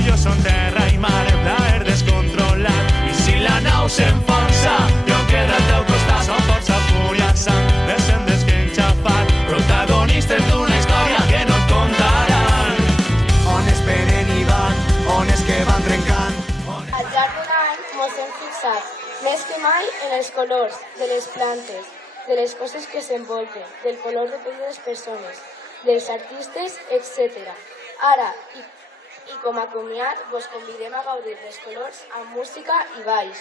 i jo són terra i mar, el plaer descontrolat. I si la nau s'enfonsa, jo quedo al teu costat. Som força, fúria, sang, descendents que enxafat, protagonistes d'una història que no et contaran. On esperen i van, on és que van trencant. Al llarg d'un any mos hem fixat més que mai en els colors de les plantes, de les coses que s'envolten, del color de pell de les persones, dels artistes, etc. Ara, i com a comiat, vos convidem a gaudir dels colors amb música i balls.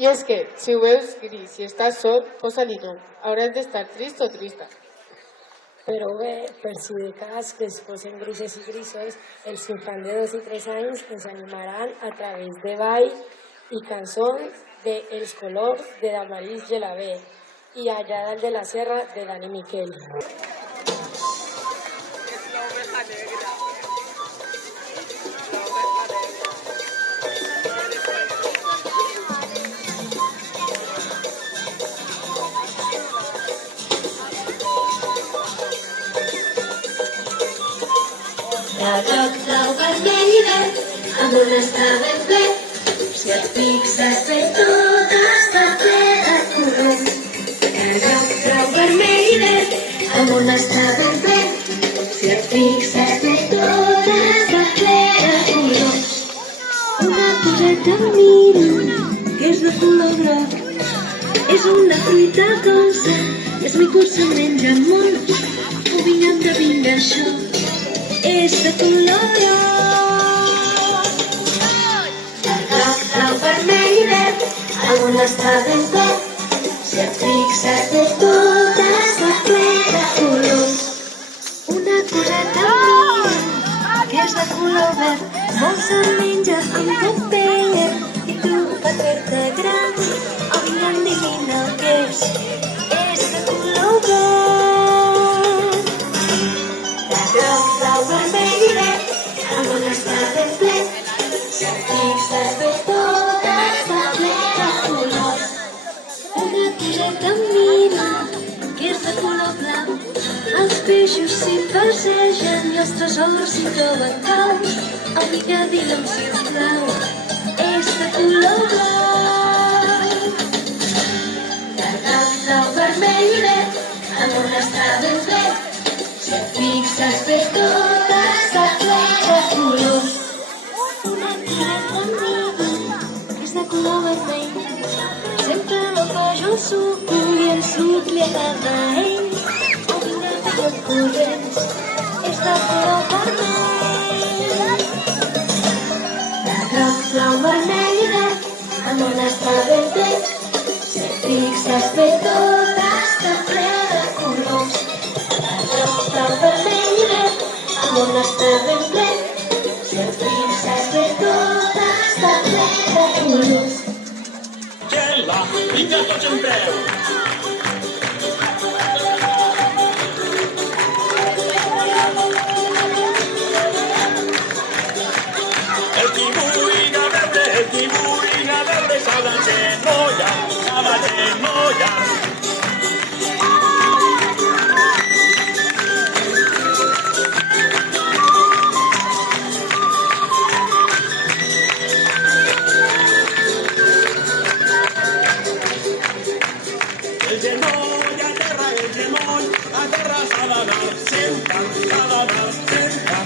I és que, si ho veus gris i estàs sol, posa-li nom. Hauràs d'estar trist o trista. Però bé, per si de cas que es posen grises i grisos, els infants de 2 i 3 anys ens animaran a través de ball i cançons de Els colors de Damaris Gelabé i Allà dalt de la serra de Dani Miquel. De groc, blau, vermell i verd, amb un està ben ple. Si et fixes bé, tot està ple de colors. De groc, blau, vermell i verd, amb un està ben ple. Si et fixes bé, tot està ple de colors. Una coseta mira, que és de color groc. És una fruita dolça, és mico se'n menja molt. O vinga, endevina això. És de color groc. De groc, blau, vermell i verd, amb un està ben ple. Si et fixes bé, tot està ple de colors. Una coseta mira, que és de color verd, molt se'n menja amb paper. I tu, per fer-te gran, o vinga, endevina el que és. És de color verd. De groc, blau, vermell i verd, amb un està ben ple. Si et fixes bé, tot està ple de colors. Una coseta mira, que és de color blau. Els peixos s'hi passegen i els tresors s'hi troben caus. O vinga, digue'm, sisplau, és de color blau. De groc, blau, vermell i verd, amb un està ben ple. Si et fixes bé, tot està ple de colors. Una coseta mira, que és de color vermell. Sempre l'ofereixo el suc i el suc li agrada a ell. O vinga, digue'm, corrents, és de color vermell. De groc, blau, vermell i verd, amb un està ben ple. Si et fixes bé, tot està ple de colors. Blau, vermell i verd, amb un està ben ple. Si et fixes bé, tot està ple de colors. Gela, vinga tots en peu. El qui vull a veure s'ha d'agenollar, s'ha d'agenollar. El genoll a terra s'ha d'anar, senta, s'ha d'anar, senta.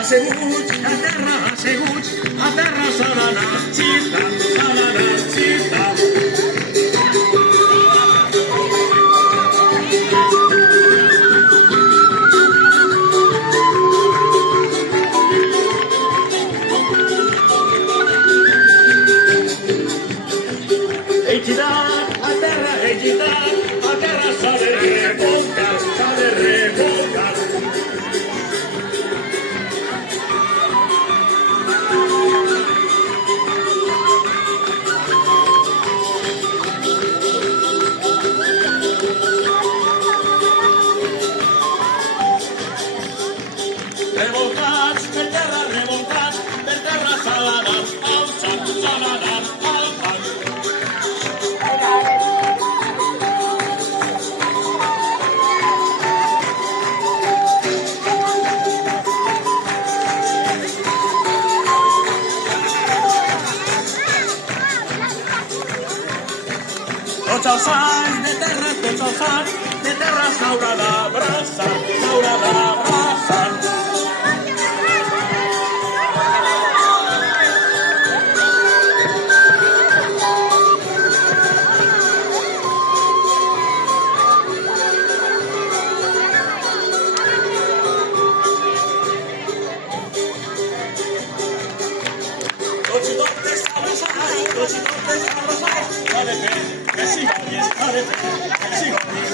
Asseguts a terra s'ha d'anar, xita, s'ha d'anar, xita. A terra s'ha de revolcar, s'ha de revolcar. Revolcats, per terra revolcats, tots els anys, de terra tots els anys, de terra s'haurà d'abraçar, s'haurà d'abraçar. Tots i totes abraçats, tots i totes abraçats, ha de fer pessigolles, ha de fer pessigolles.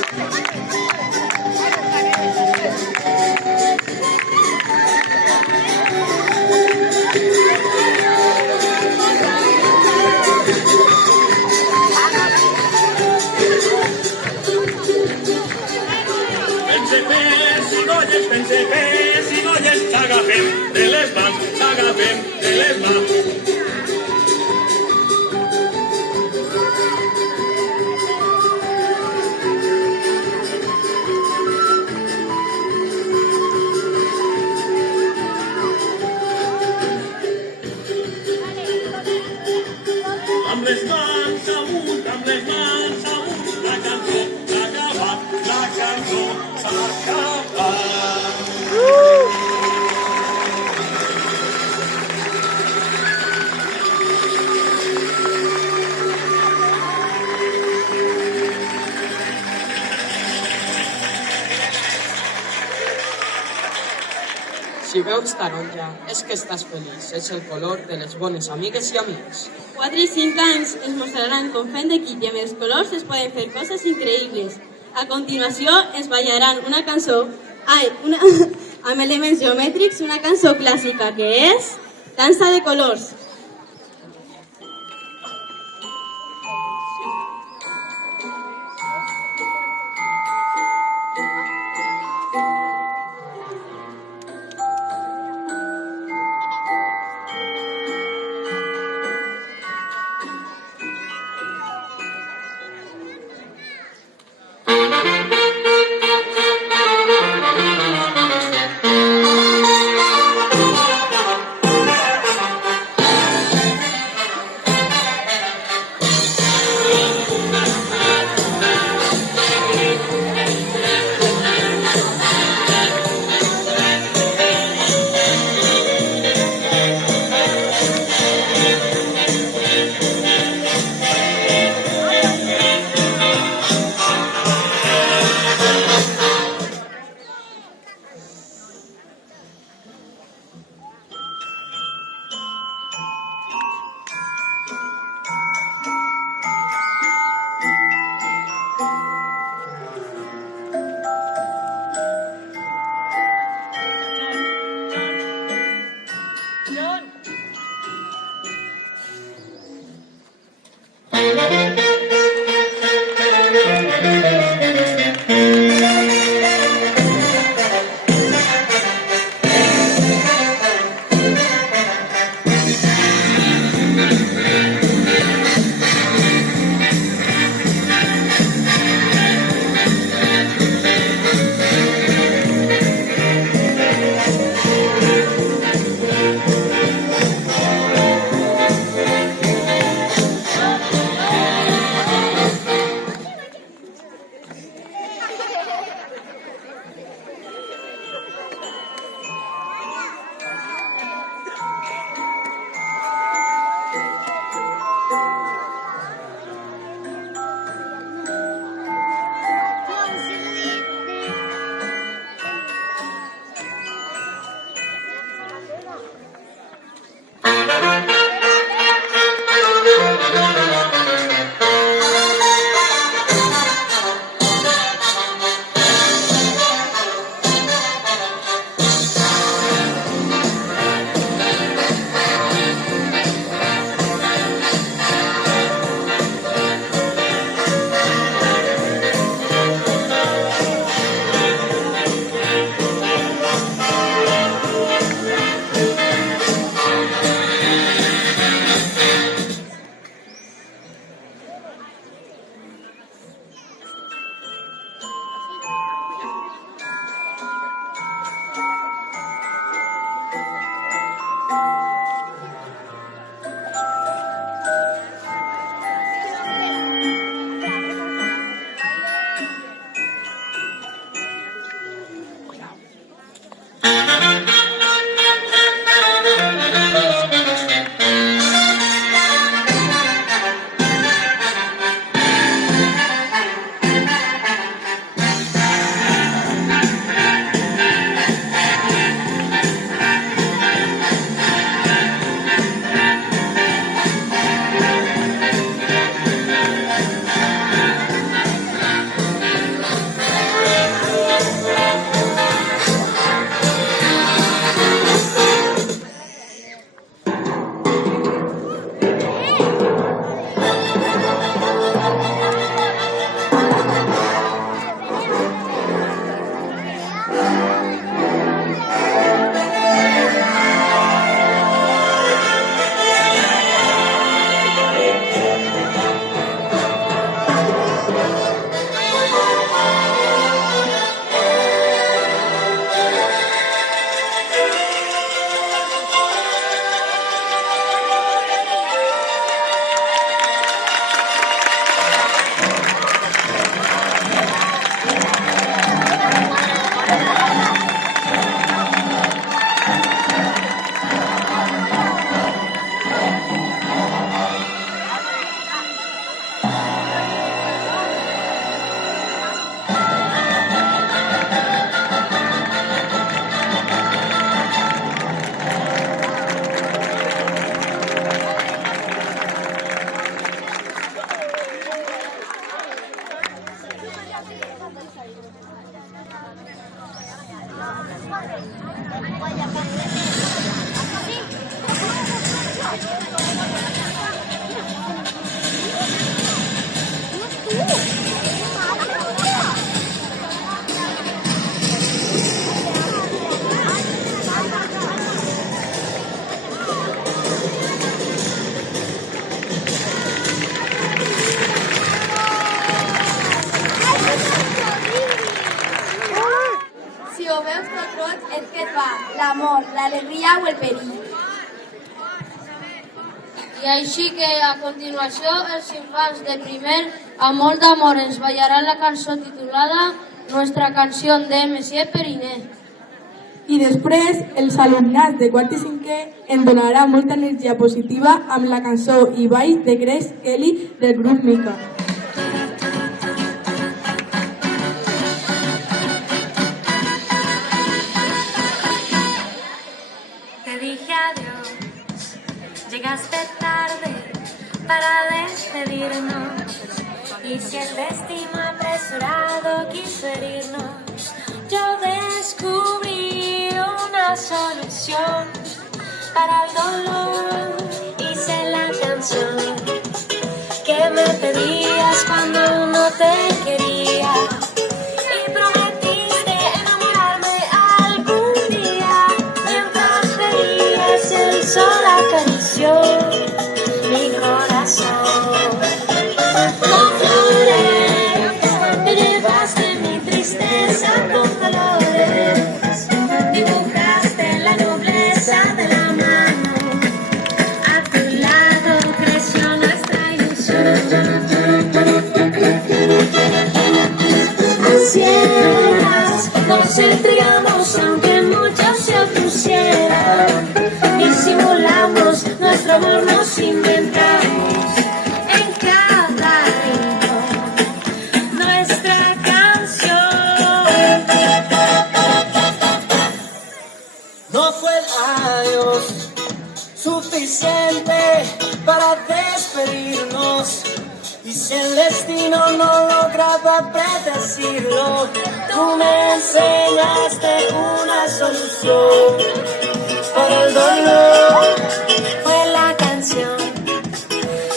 Pense pessigolles, s'agafem de les mans, s'agafem de les mans. Amb les mans amunt, amb les mans amunt, la cançó s'ha acabat, la cançó s'ha acabat. Si veus taronja, és que estàs feliç. És el color de les bones amigues i amics. 4 i 5 anys ens mostraran com fent d'equip i amb els colors es poden fer coses increïbles. A continuació ens ballaran una cançó amb elements geomètrics, una cançó clàssica que és Dansa de colors. perill. I així que, a continuació, els infants de primer, amb molt d'amor, ens ballaran la cançó titulada Nuestra canción de Monsieur Perinet. I després, els alumnats de quart i cinquè en donarà molta energia positiva amb la cançó I ball de Grace Kelly del grup Mica. Te dije adiós, llegaste tarde para despedirnos. Y si el destino apresurado quiso herirnos, yo descubrí una solución para el dolor. Hice la canción que me pedías cuando no te quería. Y prometiste enamorarme algún día. Mientras veías el sol acarició mi corazón. Con flores te llevaste mi tristeza con colores. Dibujaste la nobleza de la mano. A tu lado creció nuestra ilusión. A ciegas nos entregamos aunque muchos se opusieran. Disimulamos nuestro amor, nos inventamos en cada rincón nuestra canción. No fue el adiós suficiente para despedirnos. Y si el destino no lograba predecirlo, tú me enseñaste una solución para el dolor. Fue la canción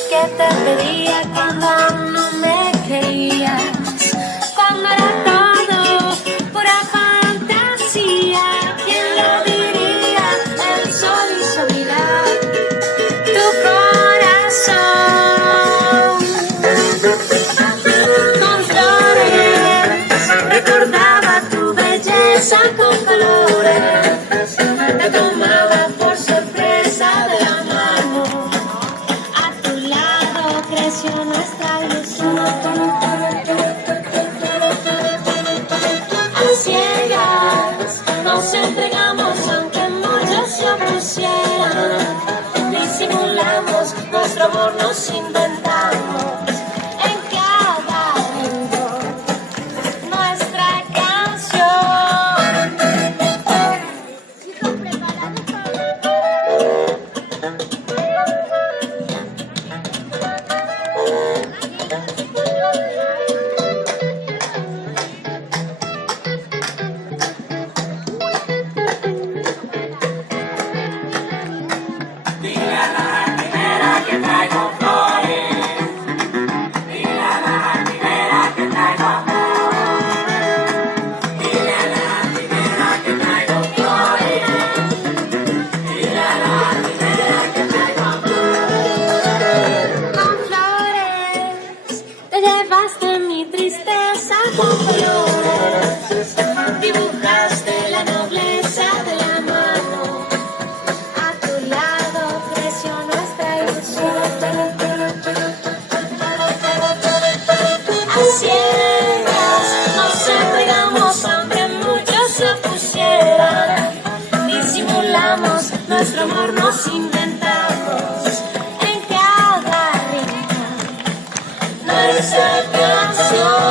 que te pedía cuando no me querías, cuando era todo pura fantasía. ¿Quién lo diría? El sol hizo mirar tu corazón. Con flores recordaba tu belleza con colores. Te tomaba por sorpresa de la mano. A tu lado creció nuestra ilusión. A ciegas nos entregamos aunque muchos se opusieran. Disimulamos nuestro amor, nos inventamos en cada rincón nuestra canción. Con flores te llevaste mi tristeza con colores. Dibujaste la nobleza de la mano. A tu lado creció nuestra ilusión. A ciegas nos entregamos aunque muchos se opusieran. Disimulamos nuestro amor, nos inventamos en cada rincón nuestra canción.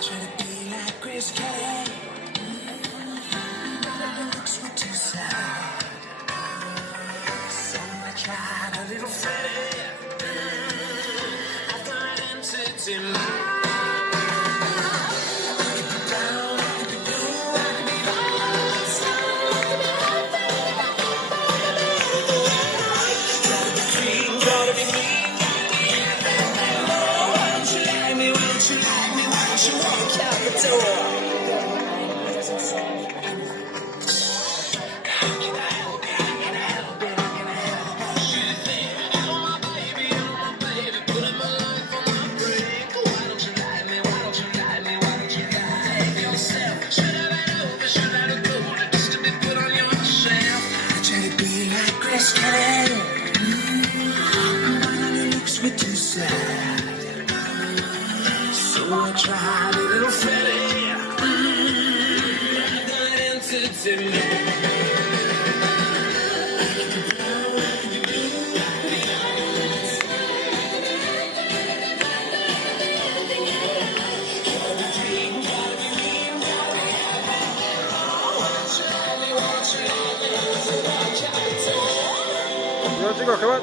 Try to be like Grace Kelly. Looks were too sad. Bueno, chicos, que van.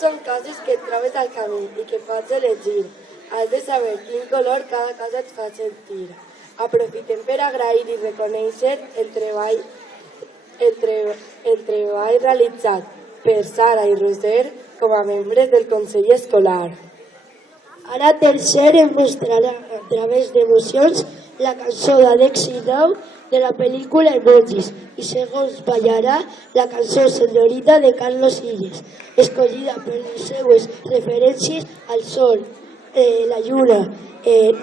Són coses que et trobes al camí i que pots elegir. Has de saber quin color cada cosa et fa sentir. Aprofitem per agrair i reconèixer el treball realitzat per Sara i Roser com a membres del Consell Escolar. Ara Tercer em mostrarà a través d'emocions la cançó d'Àlex i Dau de la pel·lícula Emojis i segons ballarà la cançó Señorita de Carlos Illes, escollida per les seues referències al sol, la lluna,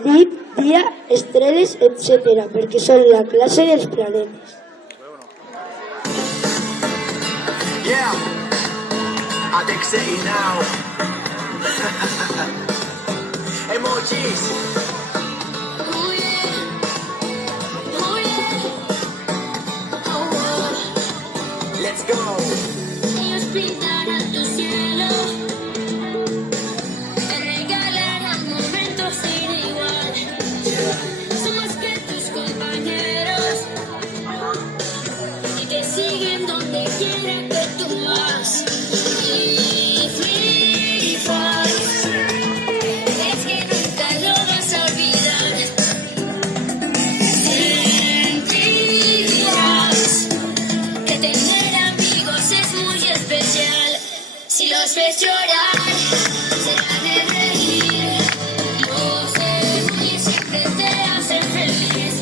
nit, dia, estrelles, etc., perquè són la classe dels planetes. Yeah, Àlex i Dau. Emojis. Let's go. Ellos pintarán tu cielo, te regalarán momentos sin igual. Son más que tus compañeros y te siguen donde quiera que tú vas. Y flipas, es que nunca lo vas a olvidar. Sentirás que tener amigos es muy especial. Si los ves llorar, será de reír. Los emojis siempre te hacen feliz.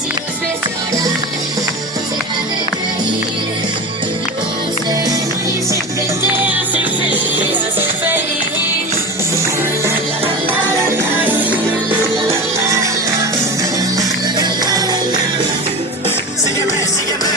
Si los ves llorar, será de reír. Los emojis siempre te hacen feliz. Sígueme, sígueme.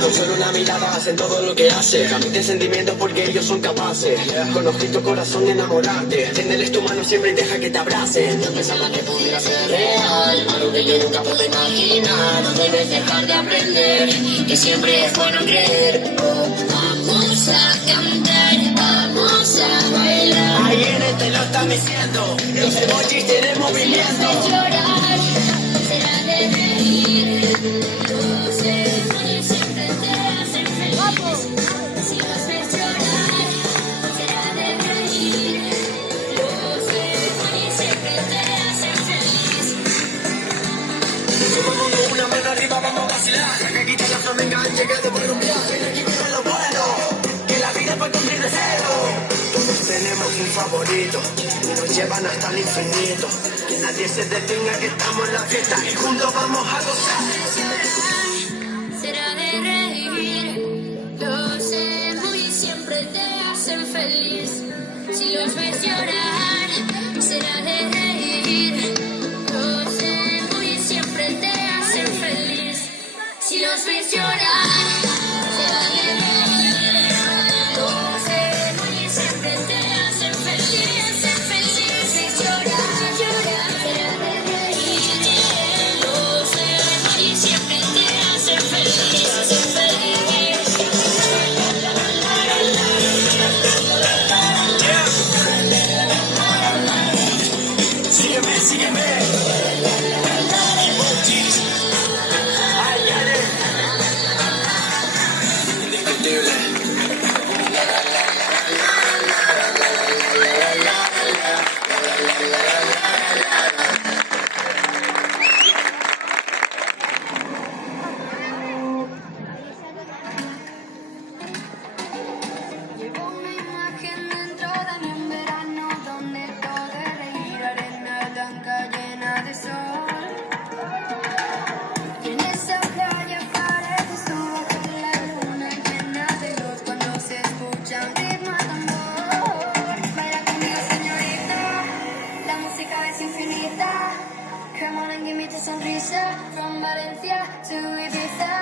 Con solo una mirada hacen todo lo que hace. Transmiten sentimientos porque ellos son capaces. Con ojito corazón enamorarte. Tenderles tu mano siempre y deja que te abracen. Yo pensaba que pudiera ser real, algo que yo nunca pude imaginar. No debes dejar de aprender, que siempre es bueno creer. Vamos vamos a cantar, vamos a bailar. Ayer te lo están diciendo, los emojis tienen movimiento. Si llorar, será de reír. Los emojis siempre te hacen feliz. Si los ves llorar, será de reír. Los emojis siempre te hacen feliz. Con una mano arriba vamos a vacilar. Que quita la flamenca, llegado por un viaje. Aquí viene lo bueno, que la vida puede cumplir de cero. Todos tenemos un favorito, y nos llevan hasta el infinito. Que nadie se detenga, que estamos en la fiesta y juntos vamos a gozar. Será de reír. Los emojis siempre te hacen feliz. Si los ves llorar, será de reír. Los emojis siempre te hacen feliz. Si los ves llorar, será de reír. Los emojis siempre te hacen feliz. Si los ves llorar, será de reír. Los emojis siempre te hacen feliz. Sígueme, sígueme. Emojis. Ay, ay, indiscutible. Llevo una imagen dentro de mí, un verano donde todo es reír, arena blanca llena de sol. Y en esa playa paredes tú bajo la luna llena de luz cuando se escucha un ritmo de tambor. Baila conmigo, señorita, la música es infinita. Come on and give me tu sonrisa, from Valencia to Ibiza.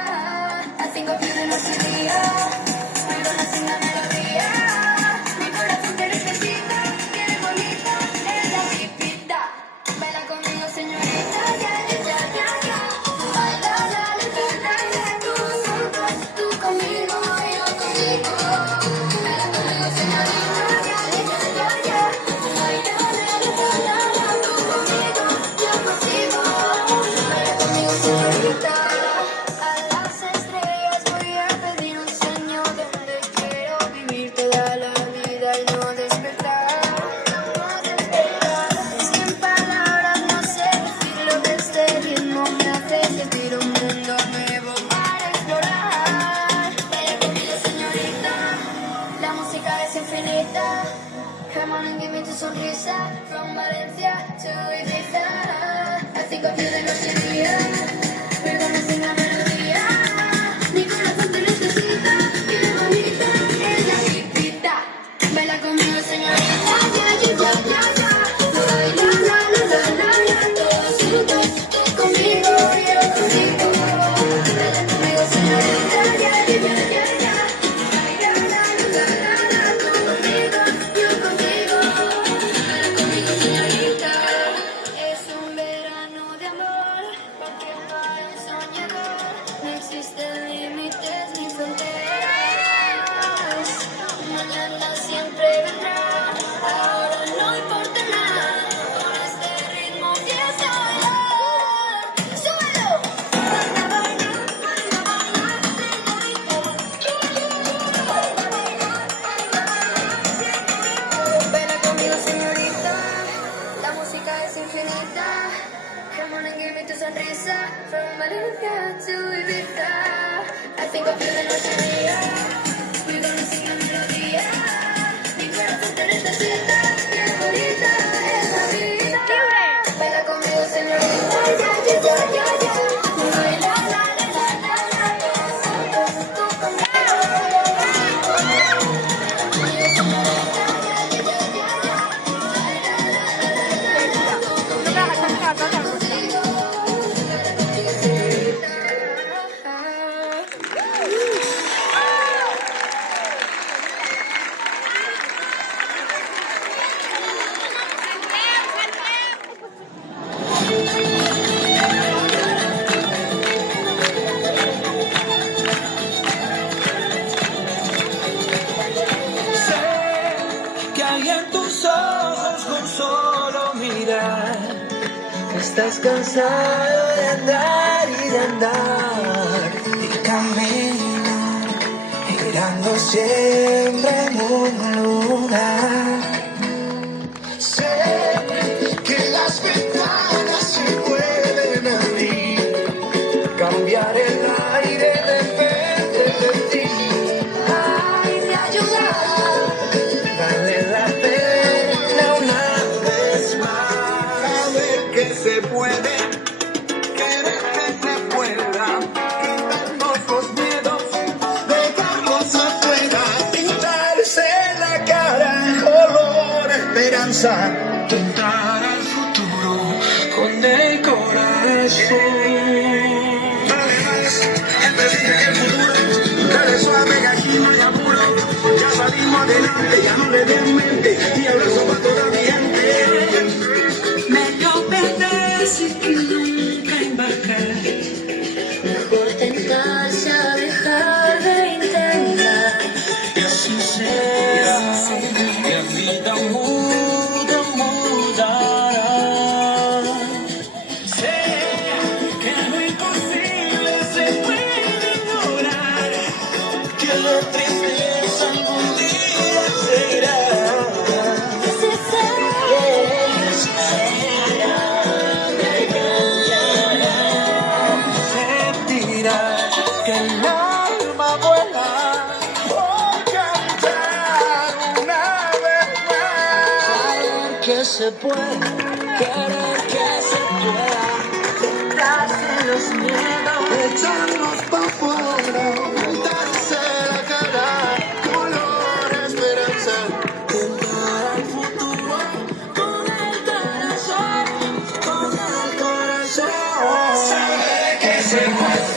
I think of you de noche y día. We're gonna sing la melodía. Mi corazón te necesita, quiere bonita, es la pipita. Baila conmigo, señorita, ya, ya, ya, ya, ya. Baila, dale, dale, tú conmigo, yo conmigo. Baila conmigo, señorita, ya, ya, ya, ya, ya. Baila, dale, dale, tú conmigo, yo contigo. Baila conmigo, señorita. A las estrellas voy a pedir un sueño donde quiero vivir toda la vida y no despertar. Sin palabras no sé decir lo que este ritmo me hace sentir, un mundo nuevo para explorar. Baila conmigo, señorita, la música es infinita. Come on and give me tu sonrisa, from Valencia to Ibiza. I think of you de noche y día. We're gonna sing la melodía. Mi corazón te necesita, qué bonita es la pipita. Baila conmigo, señorita, ya, ya, ya, ya, ya. Baila, la, la, la, la, la, todos juntos, tú conmigo, yo contigo. Baila conmigo, señorita, ya, ya, ya, ya, ya. Baila, la, la, la, la, la, tú conmigo, yo contigo. Baila conmigo, señorita. Es un verano de amor, porque no hay un soñador. No existen límites ni fronteras. Mañana siempre vendrá, ahora no importa nada. Con este ritmo fiesta bailar. ¡Súbelo! Baila, baila, baila, baila, baila conmigo, señorita, la música es infinita. Come on and give me tu sonrisa, from Valencia to Ibiza. I think of you de noche y día. We're gonna sing la melodía. Mi corazón te necesita, qué bonita es la vida. Baila conmigo, señorita, ya, ya, ya, ya, ya. Baila, la, la, la, la, la, todos juntos, tú conmigo, yo contigo. Baila conmigo, señorita, ya, ya, ya, ya, ya. Baila, la, la, la, la, la, tú conmigo, yo contigo. Baila conmigo, señorita. estás cansado de andar y de andar y caminar, girando siempre en un lugar. Sé que las ventanas se pueden abrir, cambiar el aire depende de ti. Ay, te ayudará, dale la pena una vez más. Saber que se puede, querer que se pueda, quitarnos los miedos, dejarlos afuera, pintarse la cara color esperanza, pintar al futuro con el corazón. Dale más, el presente que el futuro, dale suave que aquí no hay apuro, ya salimos adelante, ya no le den mente, y abrazo para toda mi gente. Mejor perderse que nunca embarcar. Mejor tentarse a dejar de intentar. Y así sea, la vida muda, mudará. Sé que lo imposible se puede ignorar, que la tristeza algún día se irá. Sentirá que el alma vuela por cantar una vez más. Saber que se puede, querer que se pueda, quitarse los miedos, echarnos pa' fuera, pintarse la cara, color esperanza, pintar al futuro con el corazón, con el corazón. Saber que se puede.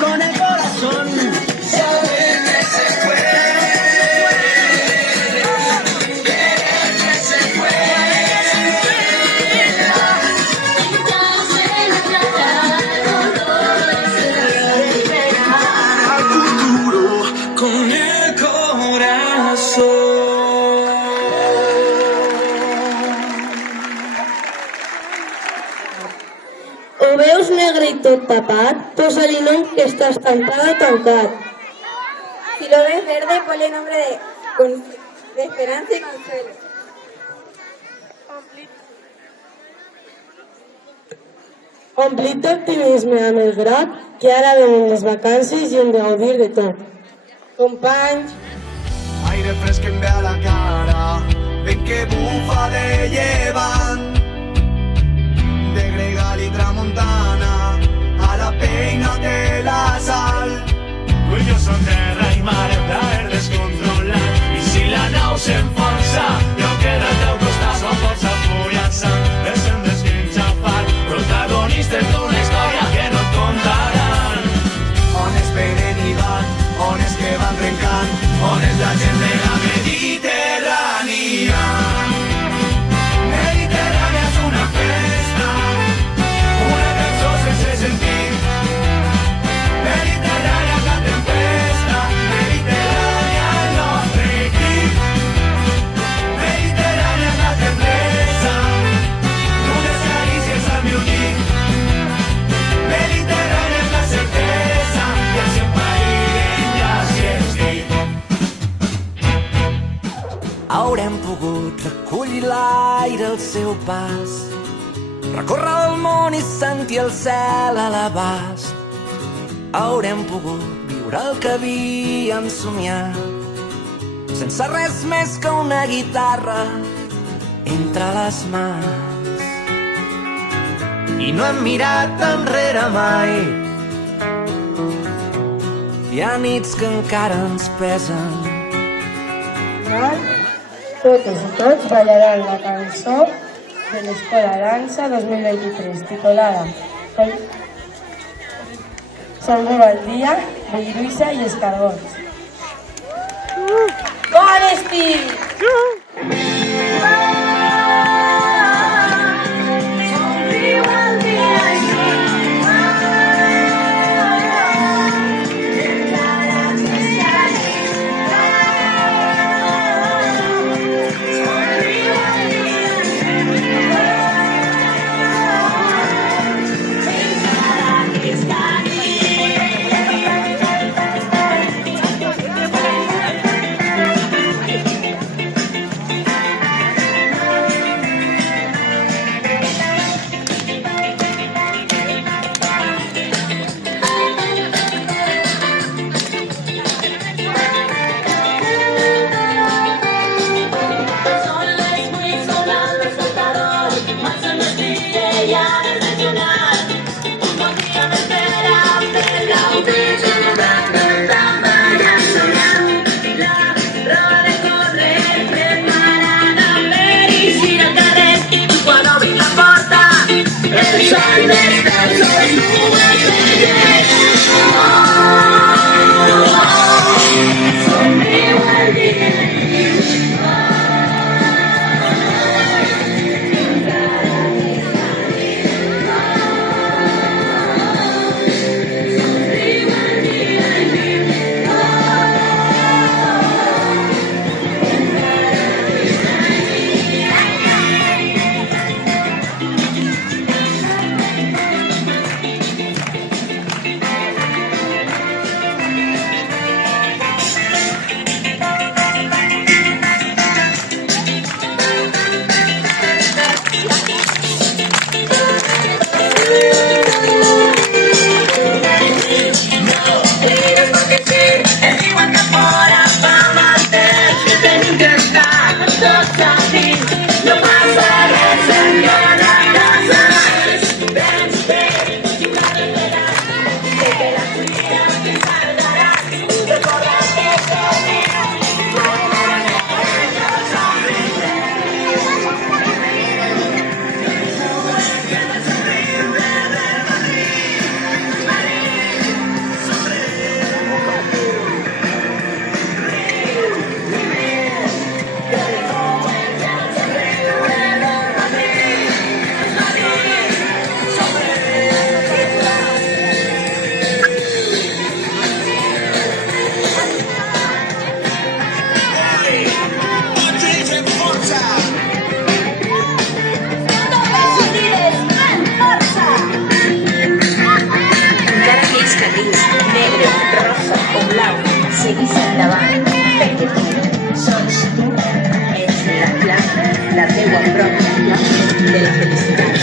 Con el corazón, saber que se puede, querer que se puede, Quitarse la cara, colores al futuro con el corazón. Ho veus negre i tot tapat? Posa-li nom que està estampada tancat. Si lo ves verde, ponle nombre de esperanza y consuelo. Omplit d'optimisme amb el grat, que ara venen les vacances i hem de gaudir de tot. Companys, Aire fresc que em ve a la cara, vent que bufa de llevant, de gregal i tramuntana, a la peina té la sal. Tu i jo som terra i mar, el plaer descontrolat, i si la nau s'enfonsa, jo quedo al teu costat, som força furiassant, deixem d'esquinxafar, protagonistes d'una història que no et contaran. On es venen i van, on és que van trencant, on és la gent de la Mediterrània. Mediterrània és una festa, una cançó sense sentit. Mediterrània cantem festa, Mediterrània el nostre equip. Mediterrània és la tendresa, d'unes carícies al meu llit. Mediterrània és la certesa, que sempre irem ja si ets dit. Haurem pogut recollir l'aire al seu pas, recórrer el món i sentir el cel a l'abast. Haurem pogut viure el que havíem somiat, sense res més que una guitarra entre les mans. I no hem mirat enrere mai. Hi ha nits que encara ens pesen. Totes i tots ballaran la cançó de l'Escola Dansa 2023, titulada Salvo el dia, Belluïsa i Escargots. Bon estiu! Seguís endavant, perquè tu sols tu ets la clau, la teua pròpia clau de la felicitat.